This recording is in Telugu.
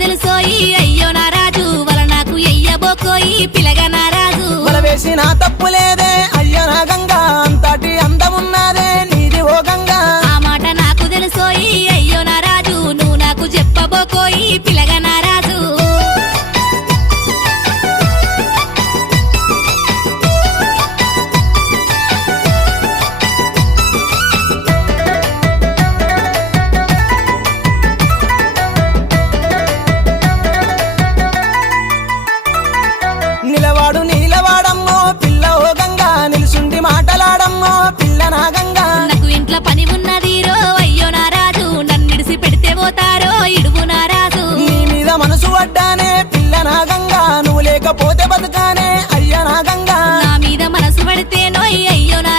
తెలుసోయి అయ్యో నా రాజు వల నాకు ఎయ్యబోకోయి పిలగా నా రాజు వల వేసిన తప్పు లేదే అయ్యో నా గంగా అంతటి అందమున్నదే నీది ఓ గంగా ఆ మాట నాకు తెలుసోయి అయ్యో నా రాజు నువ్వు నాకు చెప్పబోకోయి పిలగా నా రాజు నిలవాడు నీలవాడమ్మో పిల్ల ఓ గంగా నిలుసుండి మాటలాడమ్మో పిల్ల నా గంగా నాకు ఇంట్లో పని ఉన్నది రో అయ్యో నా రాజు నన్నిడిసి పెడితే పోతారో ఇడువు నా రాజు నీ మీద మనసు పడ్డానే పిల్ల నా గంగా నువ్వు లేకపోతే బతుకానే అయ్యో నా గంగా నా మీద మనసు పడితే నోయ్ అయ్యో నా